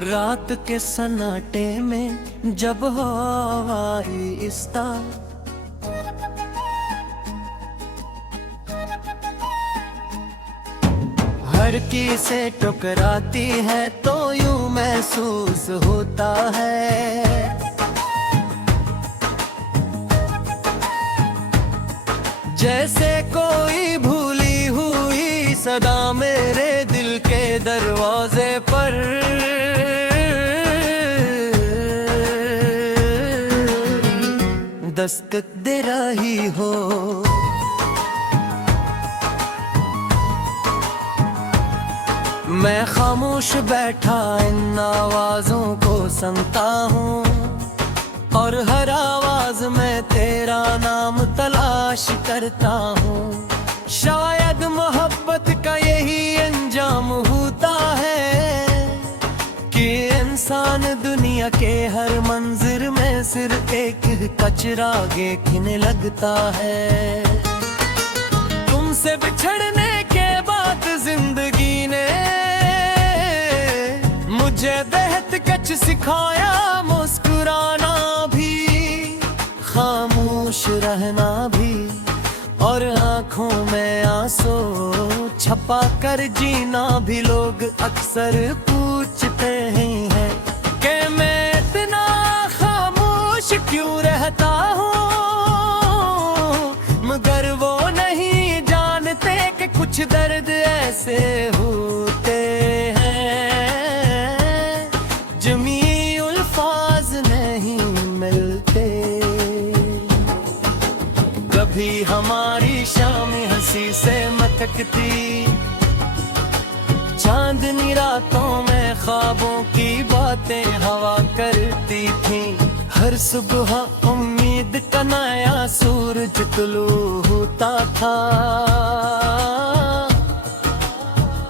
रात के सन्नाटे में जब हवाई इस्ता हर की से टकराती है तो यूं महसूस होता है जैसे कोई भूली हुई सदा मेरे दिल के दरवाजे पर दस्तक दे रही हो। मैं खामोश बैठा इन आवाजों को सुनता हूँ और हर आवाज में तेरा नाम तलाश करता हूँ। शायद मोहब्बत का यही अंजाम होता है कि इंसान दुनिया के हर मंजिर में सिर्फ एक कचरा देखने लगता है। तुमसे बिछड़ने के बाद जिंदगी ने मुझे बेहद कुछ सिखाया, मुस्कुराना भी, खामोश रहना भी और आंखों में आंसू छपा कर जीना भी। लोग अक्सर पूछते हैं कि मैं इतना खामोश क्यों रहता हूँ, मगर वो नहीं जानते कि कुछ दर्द ऐसे होते हैं जमी अल्फाज नहीं मिलते। कभी हमारी शाम हंसी से मटकती, चांदनी रातों में ख्वाबों की बातें हवा करती थी। हर सुबह उम्मीद का नया सूरज तुलू होता था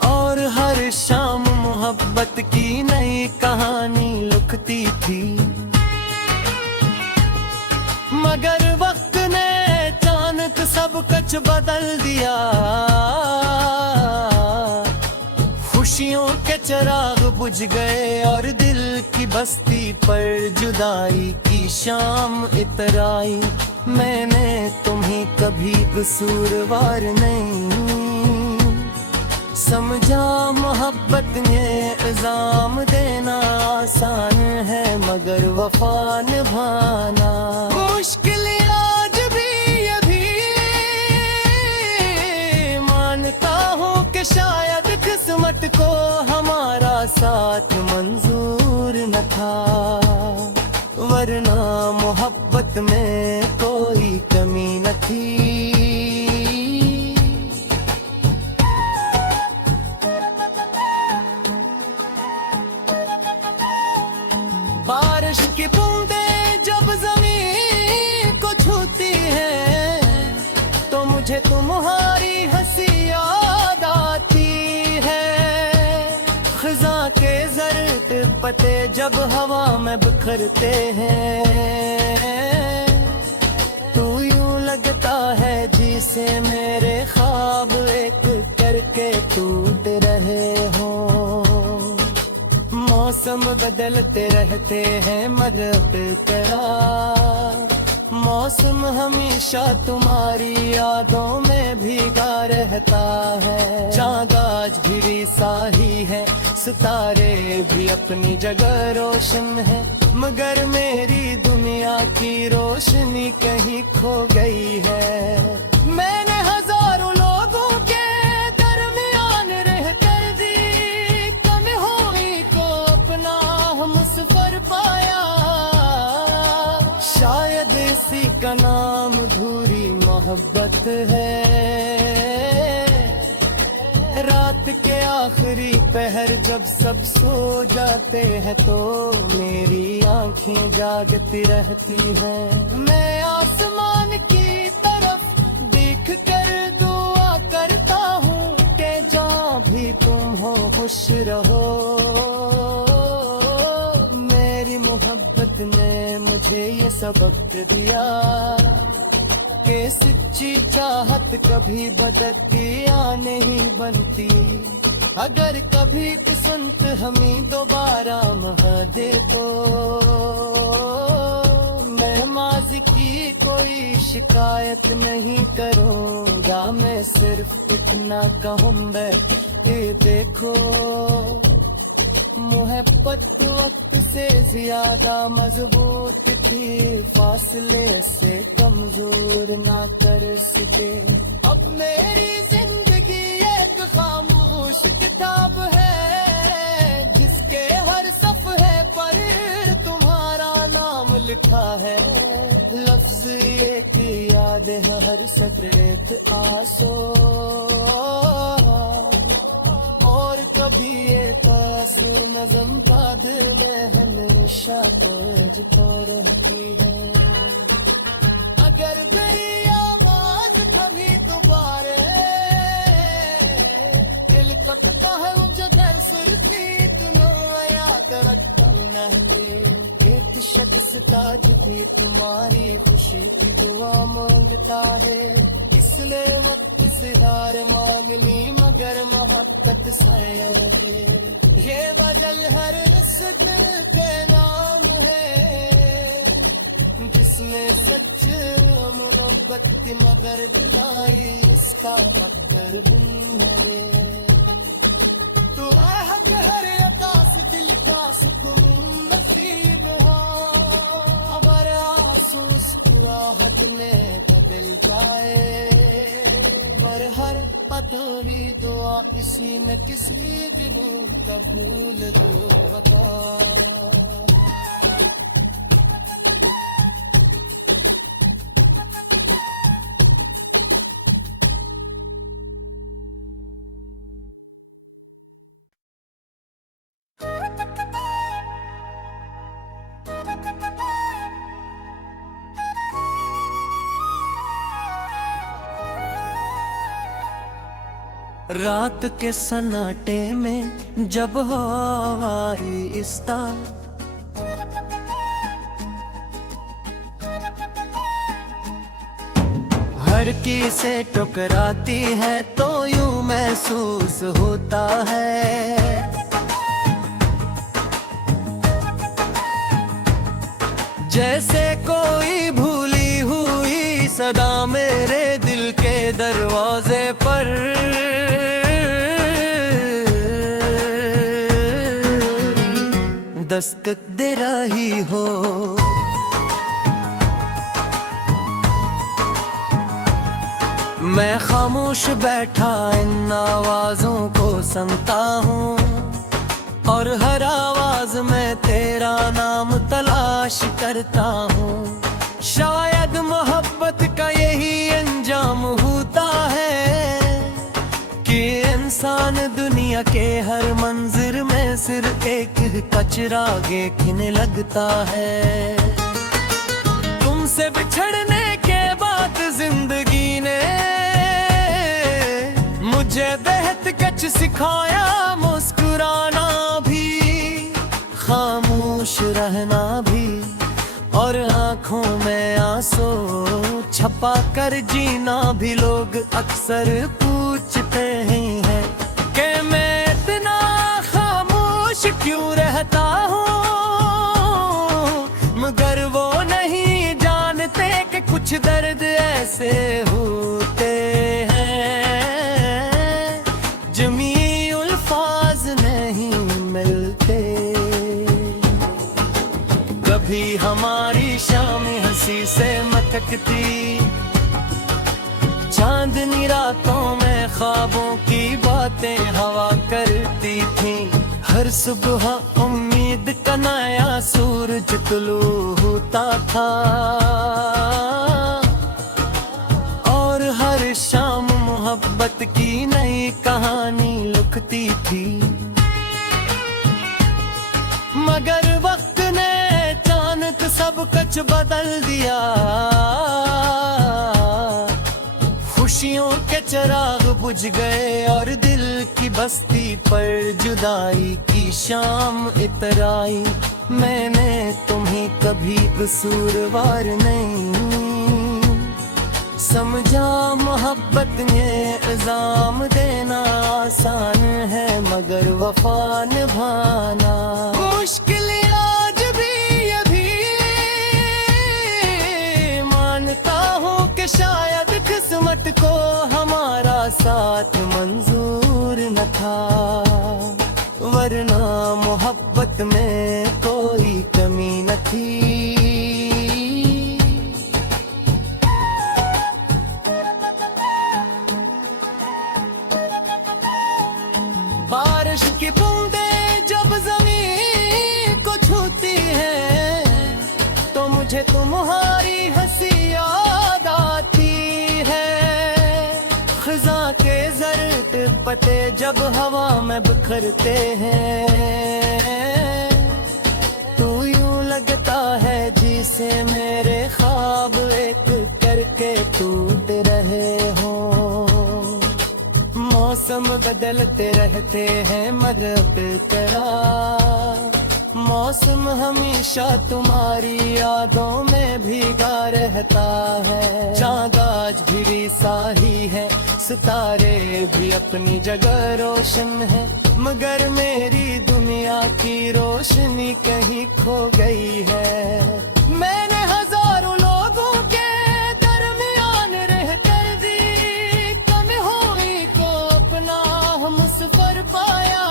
और हर शाम मोहब्बत की नई कहानी लिखती थी। मगर वक्त ने अचानक सब कुछ बदल दिया, खुशियों के चिराग बुझ गए और दिल की बस्ती पर जुदाई की शाम इतर आई। मैंने तुम्हें कभी कसूरवार नहीं समझा, मोहब्बत में इल्जाम देना आसान है मगर वफा निभाना मुश्किल। आज भी ये भी मानता हूँ कि शायद किस्मत को हमारा साथ मंजूर न था, वरना मोहब्बत में कोई कमी न थी। बारिश की बूंदें जब ज़मीन को छूती हैं तो मुझे तुम्हारी हंसी याद आती है। खिज़ा के ज़र्द पत्ते जब हवा में बिखरते हैं तो यूं लगता है जिसे मेरे ख्वाब एक करके टूट रहे हो। मौसम बदलते रहते हैं मगर तेरा मौसम हमेशा तुम्हारी यादों में भीगा रहता है। चाँद आज भी साही है, सितारे भी अपनी जगह रोशन है, मगर मेरी दुनिया की रोशनी कहीं खो गई है। मैंने हजारों लोगों के दरमियान रह कर दी कमी हुई को अपना हम सफर पाया। शायद इसी का नाम अधूरी मोहब्बत है। रात के आखिरी पहर जब सब सो जाते हैं तो मेरी आंखें जागती रहती हैं। मैं आसमान की तरफ देख कर दुआ करता हूँ कि जहाँ भी तुम हो खुश रहो। मेरी मोहब्बत ने मुझे ये सबक दिया कि सच्ची चाहत कभी बदलती या नहीं बनती। अगर कभी किस्मत हमें दोबारा महा दे तो मैं माज़ी की कोई शिकायत नहीं करूँगा। मैं सिर्फ इतना कहूँगा ये देखो, मोहब्बत वक्त से ज्यादा मजबूत थी, फासले से कमजोर ना कर सके। अब मेरी जिंदगी एक खामोश किताब है, जिसके हर सफ़े पर तुम्हारा नाम लिखा है। लफ्ज एक याद है हर सकरेत आंसू, और कभी ये पास नज़म का दिल में हमेशा तो रहती है। अगर मेरी आवाज कभी दोबारा दिल तकता है जगह सुर की याद रखना है। एक शख्स ताज भी तुम्हारी खुशी की दुआ मांगता है, इसलिए वक्त से हार मांग ली मगर मोहब्बत सयार है। ये बदल हर इस दिल के नाम है, जिसने सच मोहब्बत की मगर जुदाई इसका फकर बिन है। तो आहत हर अकास दिल का सुकून नसीब हो, अगर आंसू मुस्कुराहट में बदल जाए, और हर अधूरी दुआ इसी में किसी दिन कबूल होगा। रात के सन्नाटे में जब हो आई इस्ता, हर की से टकराती है तो यूं महसूस होता है। जैसे कोई भूली हुई सदा मेरे दिल के दरवाजे पर दस्तक दे रही हो। मैं खामोश बैठा इन आवाजों को सुनता हूँ, और हर आवाज में तेरा नाम तलाश करता हूँ। शायद मोहब्बत का यही अंजाम होता है कि इंसान दुनिया के हर मंजिर में सिर्फ एक कचरा देखने लगता है। तुमसे बिछड़ने के बाद जिंदगी ने मुझे बेहद कुछ सिखाया, मुस्कुराना भी, खामोश रहना भी, और आंखों में आंसू छपा कर जीना भी। लोग अक्सर पूछते हैं कि मैं इतना खामोश क्यों रहता हूँ, मगर वो नहीं जानते कि कुछ दर्द ऐसे होते हैं जमी अल्फाज नहीं मिलते। कभी हमारी शाम हंसी से मटकती, चांदनी रातों में ख्वाबों की बातें हवा करती थी। हर सुबह उम्मीद का नया सूरज तुलू होता था, और हर शाम मोहब्बत की नई कहानी लिखती थी। मगर वक्त ने अचानक सब कुछ बदल दिया, खुशियों के चिराग बुझ गए और दिल की बस्ती पर जुदाई की शाम इतर आई। मैंने तुम्हें कभी कसूरवार नहीं समझा मोहब्बत में इल्जाम देना आसान है, मगर वफा निभाना मुश्किल आज भी। ये भी मानता हूँ कि शायद किस्मत को हमारा साथ मंजूर न था, वरना मोहब्बत में कोई कमी न थी। बारिश की बूंदें जब जमीन को छूती हैं, तो मुझे तुम्हारी हंसी याद आती है। खिज़ा के ज़र्द पत्ते जब हवा में बिखरते हैं, तू यूं लगता है जिसे मेरे ख्वाब एक करके टूट रहे हो। मौसम बदलते रहते हैं मगर बेकरार, मौसम हमेशा तुम्हारी यादों में भीगा रहता है। चाँद आज भी साही है, सितारे भी अपनी जगह रोशन है, मगर मेरी दुनिया की रोशनी कहीं खो गई है। मैंने हजारों लोगों के दरमियान रह कर दी, कम हुई तो अपना हम सफर पाया।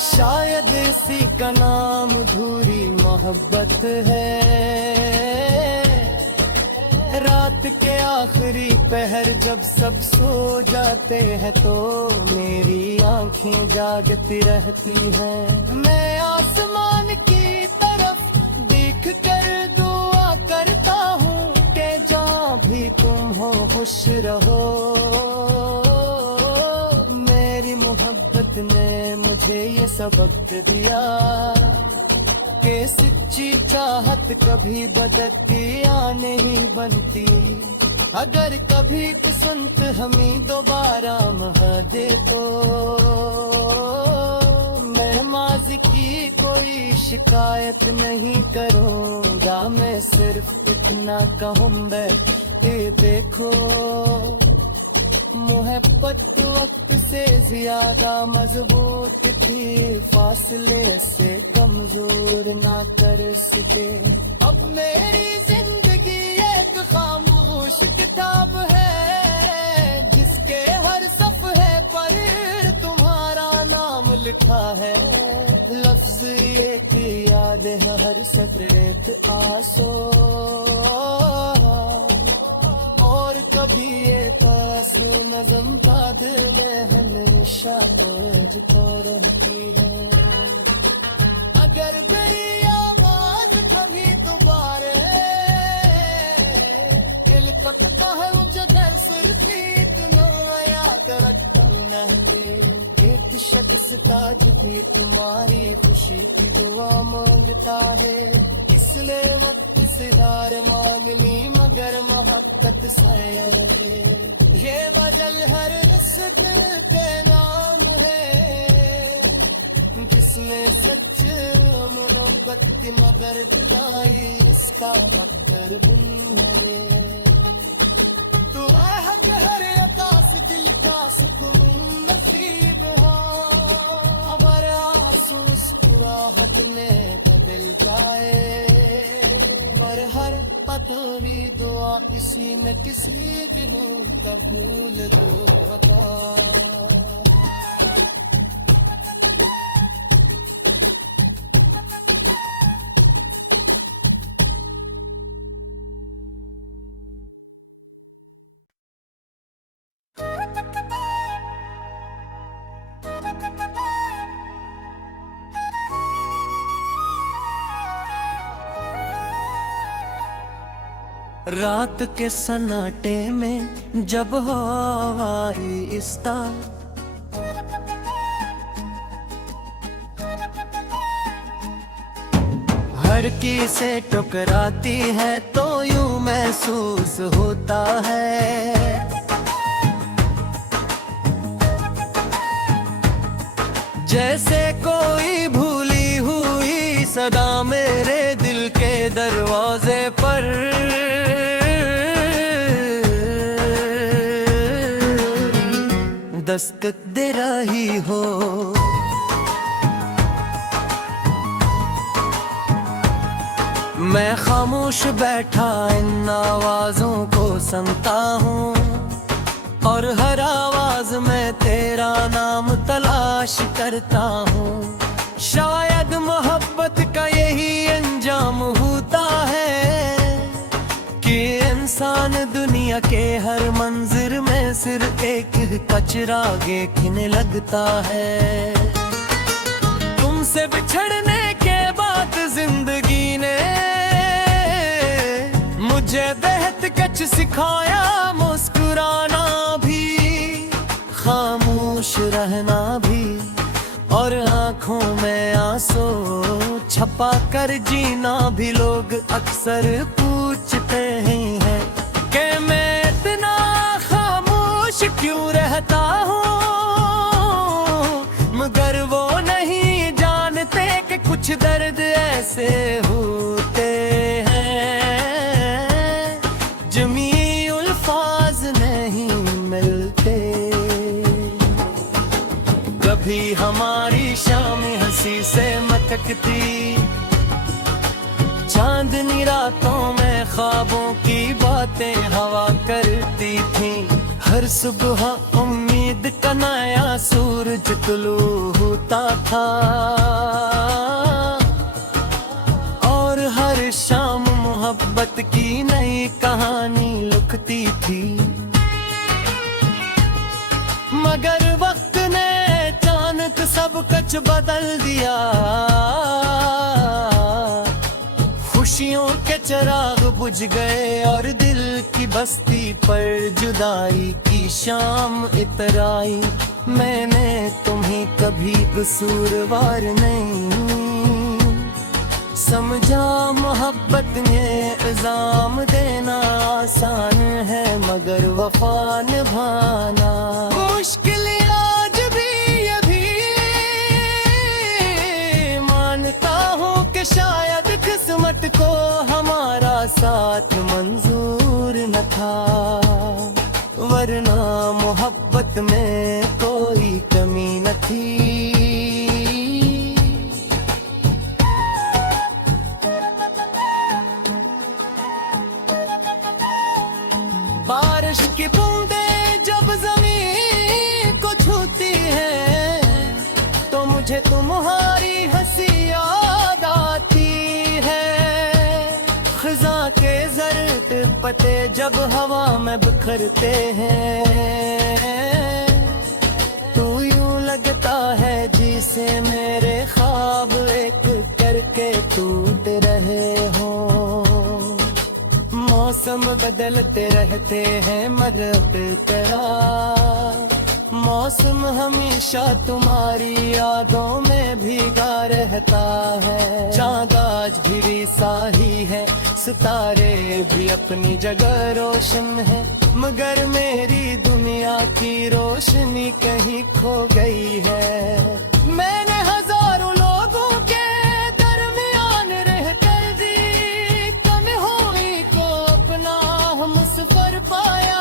शायद इसी का नाम अधूरी मोहब्बत है। रात के आखिरी पहर जब सब सो जाते हैं, तो मेरी आंखें जागती रहती हैं। मैं आसमान की तरफ देख कर दुआ करता हूँ कि जहाँ भी तुम हो खुश रहो। मेरी मोहब्बत ने मुझे ये सबक दिया कि सच्ची चाहत कभी बदलती या नहीं बनती। अगर कभी किस्मत हमें दोबारा महा दे तो मैं माज़ी की कोई शिकायत नहीं करूँगा। मैं सिर्फ इतना कहूँगा कि देखो, मोहब्बत वक्त से ज्यादा मजबूत थी, फासले से कमजोर ना कर सके। अब मेरी जिंदगी एक खामोश किताब है, जिसके हर सफ़े पर तुम्हारा नाम लिखा है। लफ्ज एक याद है, हर सतरेत आंसू, और कभी ये पास नज़म पाद में हमेशा तुझको रहती है। अगर मेरी आवाज कभी दोबारा दिल तकता है वो जगह सिर्फ इतना याद रखना है। एक शख्स ताज भी तुम्हारी खुशी की दुआ मांगता है। इसने वक्त से हार मांग ली मगर मोहब्बत सैर है। ये वजल हर इस दिल के नाम है, जिसने सच मोहब्बत की मगर जुदाई इसका बख्तर दिन है। तू आहत हर अकाश दिल का सुकून नसीब हो, अगर आंसू मुस्कुराहट में बदल जाए, पर हर अधूरी दुआ इसी में किसी दिन कबूल दो। रात के सन्नाटे में जब हो आई इस्ता, हर की से टकराती है तो यूं महसूस होता है। जैसे कोई भूली हुई सदा मेरे दिल के दरवाजे पर दस्तक दे रही हो। मैं खामोश बैठा इन आवाजों को सुनता हूँ, और हर आवाज में तेरा नाम तलाश करता हूँ। शायद मोहब्बत का यही अंजाम होता है कि इंसान दुनिया के हर मंजिर में सिर्फ एक कचरा देखने लगता है। तुमसे बिछड़ने के बाद जिंदगी ने मुझे बेहद कुछ सिखाया, मुस्कुराना भी, खामोश रहना भी, और आंखों में आंसू छपा कर जीना भी। लोग अक्सर पूछते हैं कि मैं इतना खामोश क्यों रहता हूँ, मगर वो नहीं जानते कि कुछ दर्द ऐसे होते हैं जमी अल्फाज नहीं मिलते। कभी हमारी शाम हंसी से मटकती, चांदनी रातों में ख्वाबों की बातें हवा करती थी। हर सुबह उम्मीद का नया सूरज तुलू होता था, और हर शाम मोहब्बत की नई कहानी लिखती थी। मगर वक्त ने अचानक सब कुछ बदल दिया। खुशियों के चिराग बुझ गए और दिल की बस्ती पर जुदाई की शाम इतर आई। मैंने तुम्हें कभी कसूरवार नहीं समझा, मोहब्बत में इल्जाम देना आसान है मगर वफा निभाना मुश्किल। आज भी ये भी मानता हूँ कि शायद किस्मत को हमारा साथ मंजूर न था, वरना मोहब्बत में कोई कमी न थी। बारिश की बूंदें जब ज़मीन को छूती हैं तो मुझे तुम्हारी हंसी याद आती है। खिज़ा के ज़र्द पत्ते जब हवा में बिखरते हैं तो यूं लगता है जिसे मेरे ख्वाब एक करके टूट रहे हो। मौसम बदलते रहते हैं मगर तेरा मौसम हमेशा तुम्हारी यादों में भीगा रहता है। चाँद आज भी सा ही है, सितारे भी अपनी जगह रोशन है, मगर मेरी दुनिया की रोशनी कहीं खो गई है। मैंने हजारों लोगों के दरमियान रहकर दी कम हुई को अपना हमसफर पाया।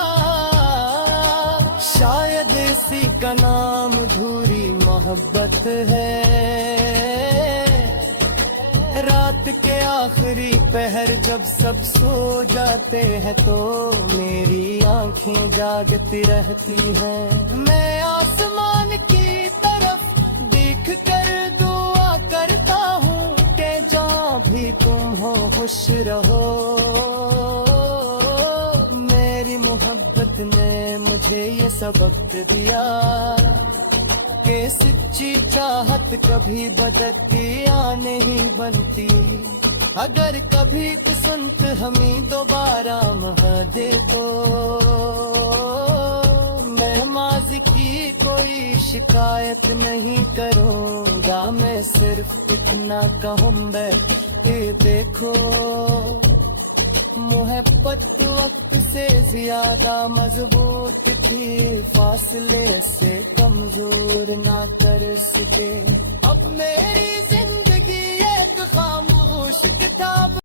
शायद इसी का नाम अधूरी मोहब्बत है। रात के आखिरी पहर जब सब सो जाते हैं तो मेरी आंखें जागती रहती हैं। मैं आसमान की तरफ देख कर दुआ करता हूँ कि जहाँ भी तुम हो खुश रहो। मेरी मोहब्बत ने मुझे ये सबक दिया कि सच्ची चाहत कभी बदलती या नहीं बनती। अगर कभी किस्मत हमें दोबारा महा दे तो मैं माज़ी की कोई शिकायत नहीं करूँगा। मैं सिर्फ इतना कहूँगा कि देखो मोहब्बत वक्त से ज्यादा मजबूत थी, फासले से कमजोर ना कर सके। अब मेरी जिंदगी एक खामोश किताब